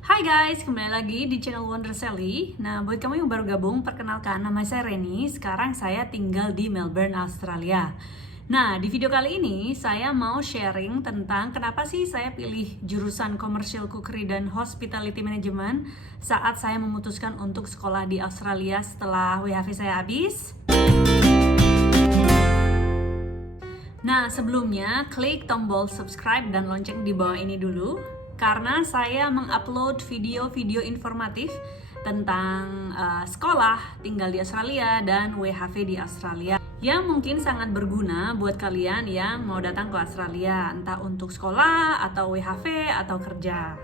Hai guys, kembali lagi di channel Wonder Sally. Nah, buat kamu yang baru gabung, perkenalkan nama saya Reni. Sekarang saya tinggal di Melbourne, Australia. Nah, di video kali ini saya mau sharing tentang kenapa sih saya pilih jurusan Commercial Cookery dan Hospitality Management saat saya memutuskan untuk sekolah di Australia setelah WHV saya habis. Nah, sebelumnya klik tombol subscribe dan lonceng di bawah ini dulu karena saya mengupload video-video informatif tentang sekolah, tinggal di Australia, dan WHV di Australia yang mungkin sangat berguna buat kalian yang mau datang ke Australia, entah untuk sekolah, atau WHV, atau kerja.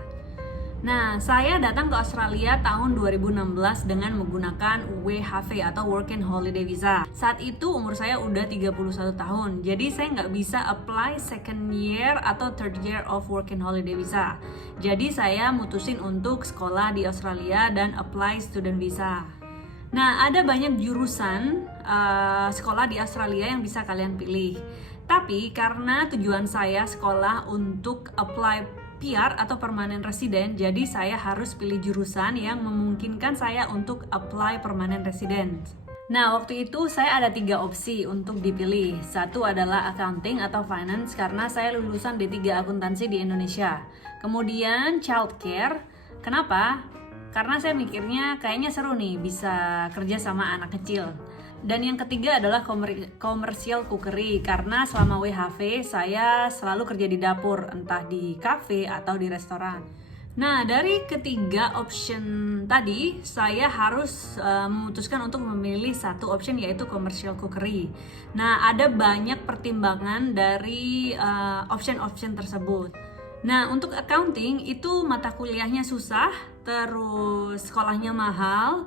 Nah, saya datang ke Australia tahun 2016 dengan menggunakan WHV atau Work and Holiday Visa. Saat itu umur saya udah 31 tahun, jadi saya nggak bisa apply second year atau third year of Work and Holiday Visa. Jadi saya mutusin untuk sekolah di Australia dan apply student visa. Nah, ada banyak jurusan sekolah di Australia yang bisa kalian pilih. Tapi karena tujuan saya sekolah untuk apply PR atau permanent resident, jadi saya harus pilih jurusan yang memungkinkan saya untuk apply permanent resident. Nah, waktu itu saya ada 3 opsi untuk dipilih. Satu adalah accounting atau finance karena saya lulusan D3 akuntansi di Indonesia. Kemudian childcare. Kenapa? Karena saya mikirnya kayaknya seru nih bisa kerja sama anak kecil. Dan yang ketiga adalah commercial cookery karena selama WHV saya selalu kerja di dapur, entah di cafe atau di restoran. Nah, dari ketiga option tadi saya harus memutuskan untuk memilih satu option, yaitu commercial cookery. Nah, ada banyak pertimbangan dari option-option tersebut. Nah, untuk accounting itu mata kuliahnya susah, terus sekolahnya mahal,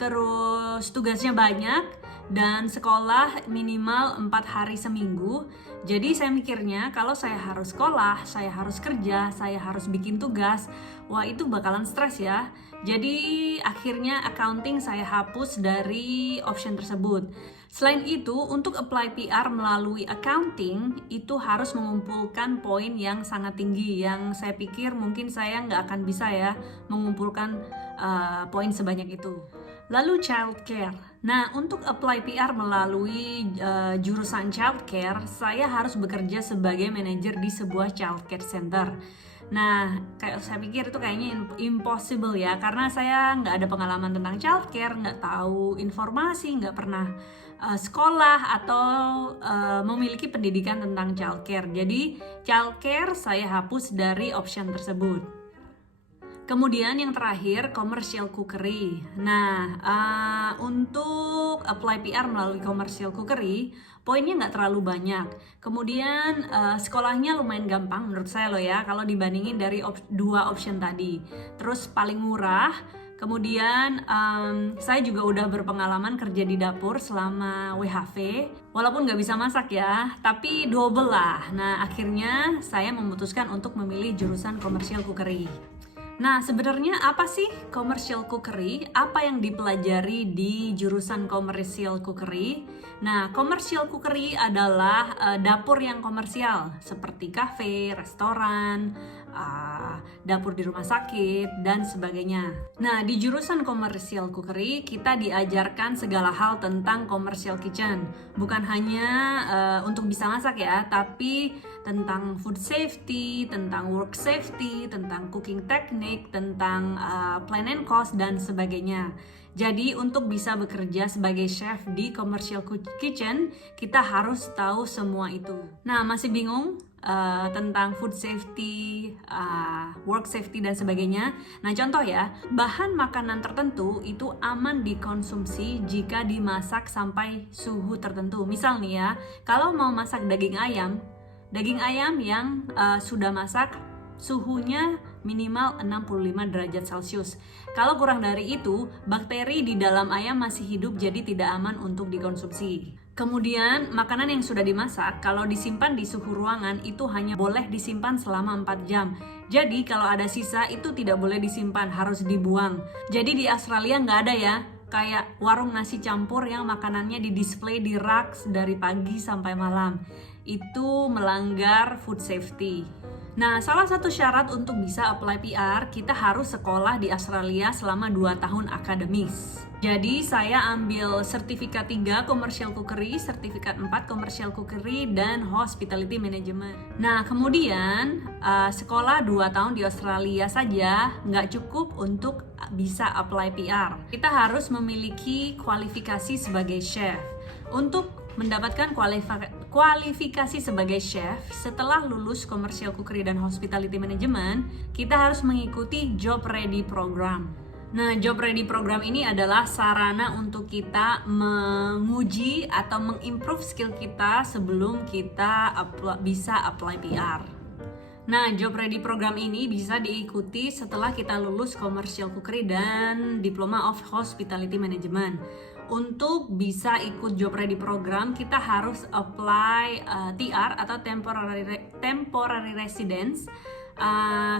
terus tugasnya banyak, dan sekolah minimal 4 hari seminggu. Jadi saya mikirnya kalau saya harus sekolah, saya harus kerja, saya harus bikin tugas, wah itu bakalan stres ya. Jadi akhirnya accounting saya hapus dari option tersebut. Selain itu, untuk apply PR melalui accounting itu harus mengumpulkan poin yang sangat tinggi, yang saya pikir mungkin saya nggak akan bisa ya mengumpulkan poin sebanyak itu. Lalu childcare. Nah, untuk apply PR melalui jurusan childcare, saya harus bekerja sebagai manajer di sebuah childcare center. Nah, kayak saya pikir itu kayaknya impossible ya, karena saya nggak ada pengalaman tentang childcare, nggak tahu informasi, nggak pernah sekolah atau memiliki pendidikan tentang childcare. Jadi, childcare saya hapus dari option tersebut. Kemudian yang terakhir, commercial cookery. Nah, untuk apply PR melalui commercial cookery, poinnya nggak terlalu banyak. Kemudian sekolahnya lumayan gampang menurut saya loh ya, kalau dibandingin dari 2 option tadi. Terus paling murah. Kemudian saya juga udah berpengalaman kerja di dapur selama WHV. Walaupun nggak bisa masak ya, tapi double lah. Nah, akhirnya saya memutuskan untuk memilih jurusan commercial cookery. Nah, sebenarnya apa sih commercial cookery? Apa yang dipelajari di jurusan commercial cookery? Nah, commercial cookery adalah dapur yang komersial seperti kafe, restoran, dapur di rumah sakit, dan sebagainya. Nah, di jurusan commercial cookery kita diajarkan segala hal tentang commercial kitchen. Bukan hanya untuk bisa masak ya, tapi tentang food safety, tentang work safety, tentang cooking technique, tentang plan and cost, dan sebagainya. Jadi untuk bisa bekerja sebagai chef di commercial kitchen, kita harus tahu semua itu. Nah, masih bingung tentang food safety, work safety, dan sebagainya? Nah, contoh ya, bahan makanan tertentu itu aman dikonsumsi jika dimasak sampai suhu tertentu. Misal nih ya, kalau mau masak daging ayam yang sudah masak, suhunya minimal 65 derajat Celcius. Kalau kurang dari itu, bakteri di dalam ayam masih hidup, jadi tidak aman untuk dikonsumsi. Kemudian, makanan yang sudah dimasak, kalau disimpan di suhu ruangan, itu hanya boleh disimpan selama 4 jam. Jadi, kalau ada sisa, itu tidak boleh disimpan, harus dibuang. Jadi, di Australia nggak ada ya, kayak warung nasi campur yang makanannya di-display di rak dari pagi sampai malam. Itu melanggar food safety. Nah, salah satu syarat untuk bisa apply PR, kita harus sekolah di Australia selama 2 tahun akademis. Jadi, saya ambil sertifikat 3 Commercial Cookery, sertifikat 4 Commercial Cookery, dan Hospitality Management. Nah, kemudian sekolah 2 tahun di Australia saja nggak cukup untuk bisa apply PR. Kita harus memiliki kualifikasi sebagai chef. Untuk mendapatkan kualifikasi sebagai chef setelah lulus Commercial Cookery dan Hospitality Management, kita harus mengikuti Job Ready Program. Nah, Job Ready Program ini adalah sarana untuk kita menguji atau mengimprove skill kita sebelum kita bisa apply PR. Nah, Job Ready Program ini bisa diikuti setelah kita lulus Commercial Cookery dan Diploma of Hospitality Management. Untuk bisa ikut Job Ready Program, kita harus apply TR atau Temporary Residence.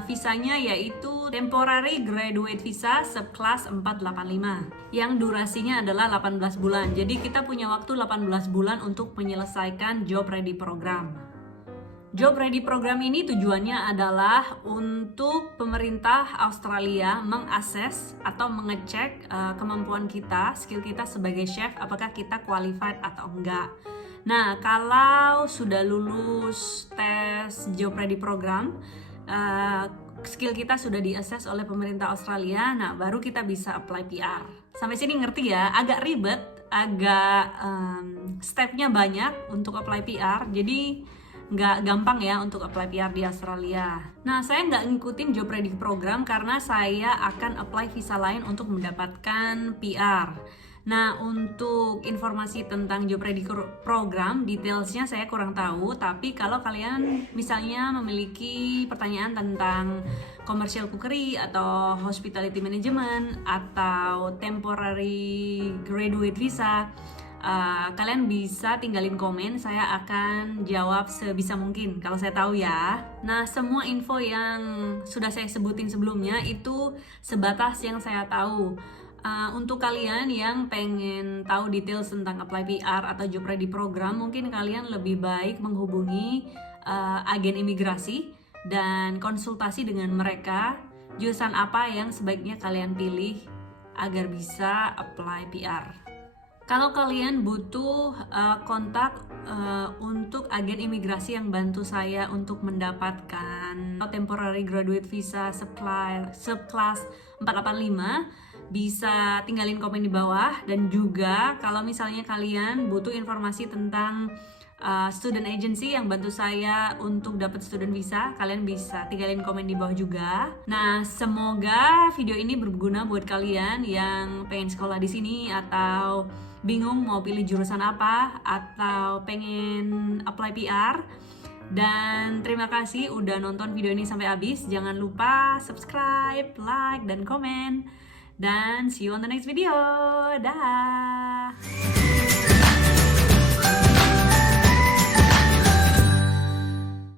Visanya yaitu Temporary Graduate Visa subclass 485 yang durasinya adalah 18 bulan. Jadi kita punya waktu 18 bulan untuk menyelesaikan Job Ready Program. Job Ready Program ini tujuannya adalah untuk pemerintah Australia mengakses atau mengecek kemampuan kita, skill kita sebagai chef, apakah kita qualified atau enggak. Nah, kalau sudah lulus tes Job Ready Program, skill kita sudah diakses oleh pemerintah Australia, nah baru kita bisa apply PR. Sampai sini ngerti ya? Agak ribet, agak stepnya banyak untuk apply PR, jadi nggak gampang ya untuk apply PR di Australia. Nah, saya nggak ngikutin Job Ready Program karena saya akan apply visa lain untuk mendapatkan PR. Nah, untuk informasi tentang Job Ready Program, detailsnya saya kurang tahu, tapi kalau kalian misalnya memiliki pertanyaan tentang Commercial Cookery atau Hospitality Management atau Temporary Graduate Visa, kalian bisa tinggalin komen, saya akan jawab sebisa mungkin kalau saya tahu ya. Nah, semua info yang sudah saya sebutin sebelumnya itu sebatas yang saya tahu. Untuk kalian yang pengen tahu detail tentang apply PR atau Job Ready Program, mungkin kalian lebih baik menghubungi agen imigrasi dan konsultasi dengan mereka jurusan apa yang sebaiknya kalian pilih agar bisa apply PR. Kalau kalian butuh kontak untuk agen imigrasi yang bantu saya untuk mendapatkan Temporary Graduate Visa subclass 485, bisa tinggalin komen di bawah. Dan juga kalau misalnya kalian butuh informasi tentang student agency yang bantu saya untuk dapat student visa, kalian bisa tinggalin komen di bawah juga. Nah, semoga video ini berguna buat kalian yang pengen sekolah di sini atau bingung mau pilih jurusan apa atau pengen apply PR. Dan terima kasih udah nonton video ini sampai habis. Jangan lupa subscribe, like, dan komen. Dan see you on the next video. Dah.